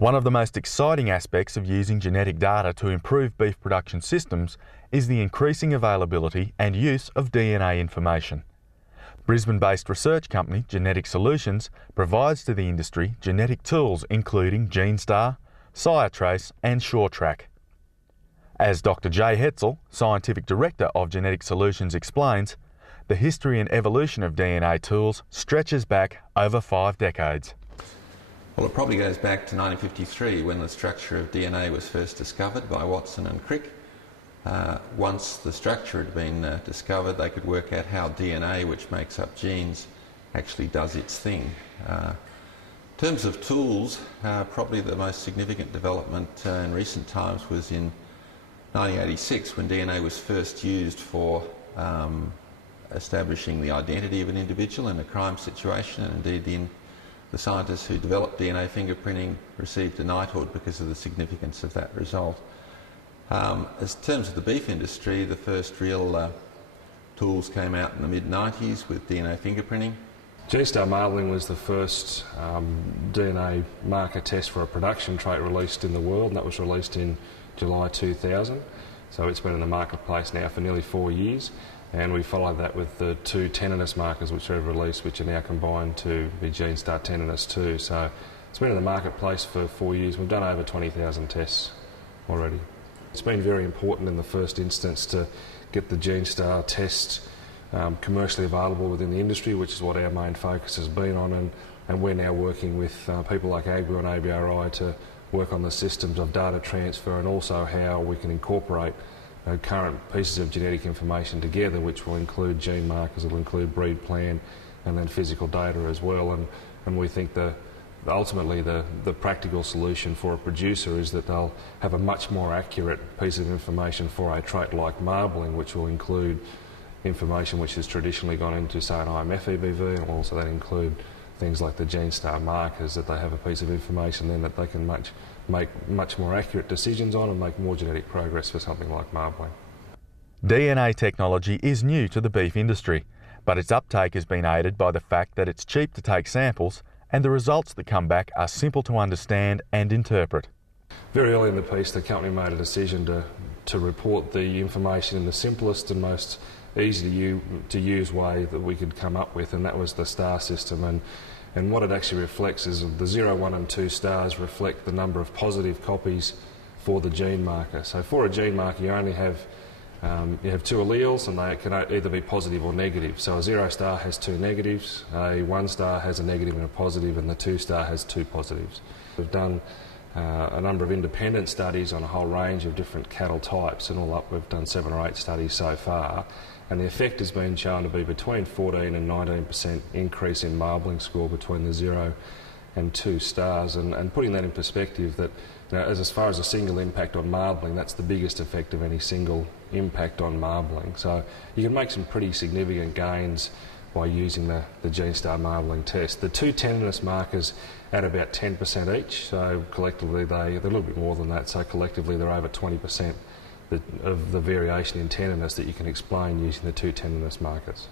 One of the most exciting aspects of using genetic data to improve beef production systems is the increasing availability and use of DNA information. Brisbane-based research company Genetic Solutions provides to the industry genetic tools including GeneStar, SireTrace and SureTrack. As Dr. Jay Hetzel, Scientific Director of Genetic Solutions, explains, the history and evolution of DNA tools stretches back over 5 decades. Well, it probably goes back to 1953 when the structure of DNA was first discovered by Watson and Crick. Once the structure had been discovered, they could work out how DNA, which makes up genes, actually does its thing. In terms of tools, probably the most significant development in recent times was in 1986 when DNA was first used for establishing the identity of an individual in a crime situation, and indeed the scientists who developed DNA fingerprinting received a knighthood because of the significance of that result. As in terms of the beef industry, the first real tools came out in the mid-90s with DNA fingerprinting. GeneStar marbling was the first DNA marker test for a production trait released in the world, and that was released in July 2000. So it's been in the marketplace now for nearly 4 years, and we followed that with the 2 tenderness markers which we've released, which are now combined to be GeneStar Tenderness 2. So it's been in the marketplace for 4 years. We've done over 20,000 tests already. It's been very important in the first instance to get the GeneStar test commercially available within the industry, which is what our main focus has been on, and we're now working with people like AGBU and ABRI to work on the systems of data transfer and also how we can incorporate current pieces of genetic information together, which will include gene markers, it will include breed plan and then physical data as well, and we think ultimately the practical solution for a producer is that they'll have a much more accurate piece of information for a trait like marbling, which will include information which has traditionally gone into, say, an IMF EBV, and will also then include things like the GeneStar markers, that they have a piece of information then that they can make much more accurate decisions on and make more genetic progress for something like marbling. DNA technology is new to the beef industry, but its uptake has been aided by the fact that it's cheap to take samples and the results that come back are simple to understand and interpret. Very early in the piece, the company made a decision to report the information in the simplest and most easy to use way that we could come up with, and that was the star system. And what it actually reflects is the 0, 1 and 2 stars reflect the number of positive copies for the gene marker. So for a gene marker you only have 2 alleles, and they can either be positive or negative. So a 0 star has 2 negatives, a 1 star has a negative and a positive, and the 2 star has 2 positives. We've done a number of independent studies on a whole range of different cattle types, and all up we've done 7 or 8 studies so far, and the effect has been shown to be between 14 and 19% increase in marbling score between the 0 and 2 stars, and putting that in perspective, that as far as a single impact on marbling, that's the biggest effect of any single impact on marbling. So you can make some pretty significant gains by using the GeneStar marbling test. The 2 tenderness markers add about 10% each, so collectively they're a little bit more than that, so collectively they're over 20% of the variation in tenderness that you can explain using the 2 tenderness markers.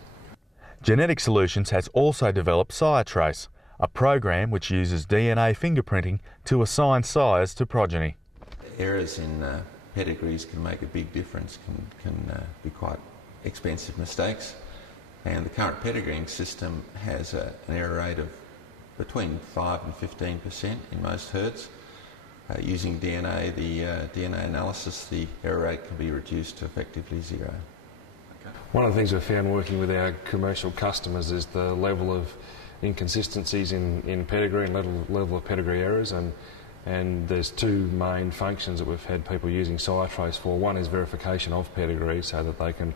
Genetic Solutions has also developed SireTrace, a program which uses DNA fingerprinting to assign sires to progeny. Errors in pedigrees can make a big difference, can be quite expensive mistakes, and the current pedigreeing system has an error rate of between 5 and 15% in most herds. Using DNA, the DNA analysis, the error rate can be reduced to effectively 0. One of the things we've found working with our commercial customers is the level of inconsistencies in pedigree and level of pedigree errors, and there's 2 main functions that we've had people using SireTrace for. One is verification of pedigree, so that they can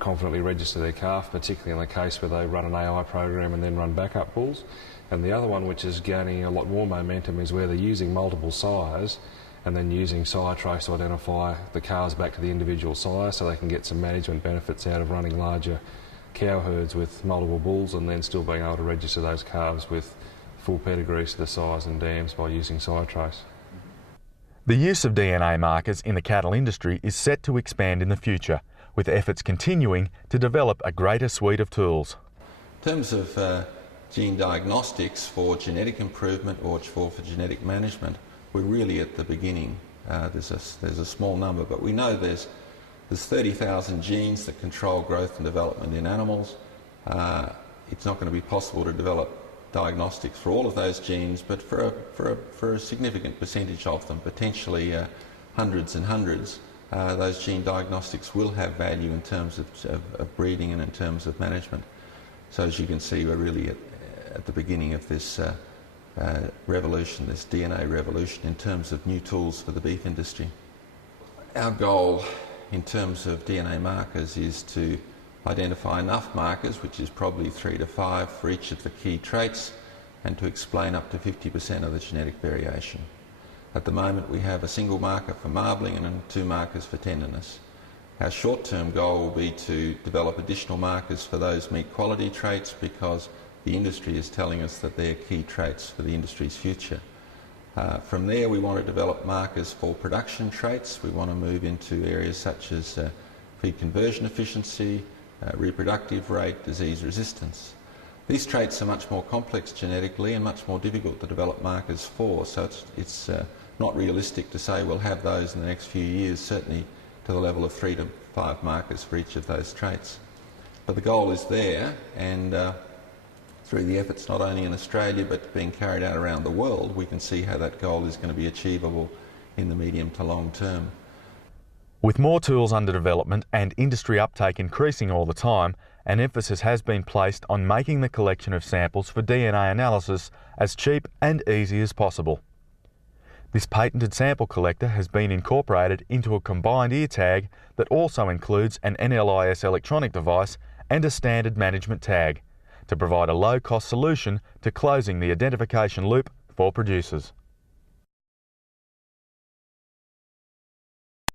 confidently register their calf, particularly in the case where they run an AI program and then run backup bulls. And the other one, which is gaining a lot more momentum, is where they're using multiple sires and then using SireTrace to identify the calves back to the individual sire, so they can get some management benefits out of running larger cow herds with multiple bulls and then still being able to register those calves with full pedigrees to the sires and dams by using SireTrace. The use of DNA markers in the cattle industry is set to expand in the future, with efforts continuing to develop a greater suite of tools. In terms of gene diagnostics for genetic improvement or for genetic management, we're really at the beginning. There's a small number, but we know there's 30,000 genes that control growth and development in animals. It's not going to be possible to develop diagnostics for all of those genes, but for a significant percentage of them, potentially hundreds and hundreds, those gene diagnostics will have value in terms of breeding and in terms of management. So as you can see, we're really at the beginning of this revolution, this DNA revolution in terms of new tools for the beef industry. Our goal in terms of DNA markers is to identify enough markers, which is probably 3 to 5 for each of the key traits, and to explain up to 50% of the genetic variation. At the moment we have a single marker for marbling and 2 markers for tenderness. Our short-term goal will be to develop additional markers for those meat quality traits, because the industry is telling us that they're key traits for the industry's future. From there we want to develop markers for production traits. We want to move into areas such as feed conversion efficiency, reproductive rate, disease resistance. These traits are much more complex genetically and much more difficult to develop markers for, so it's not realistic to say we'll have those in the next few years, certainly to the level of 3 to 5 markers for each of those traits. But the goal is there, and through the efforts not only in Australia but being carried out around the world, we can see how that goal is going to be achievable in the medium to long term. With more tools under development and industry uptake increasing all the time, an emphasis has been placed on making the collection of samples for DNA analysis as cheap and easy as possible. This patented sample collector has been incorporated into a combined ear tag that also includes an NLIS electronic device and a standard management tag to provide a low-cost solution to closing the identification loop for producers.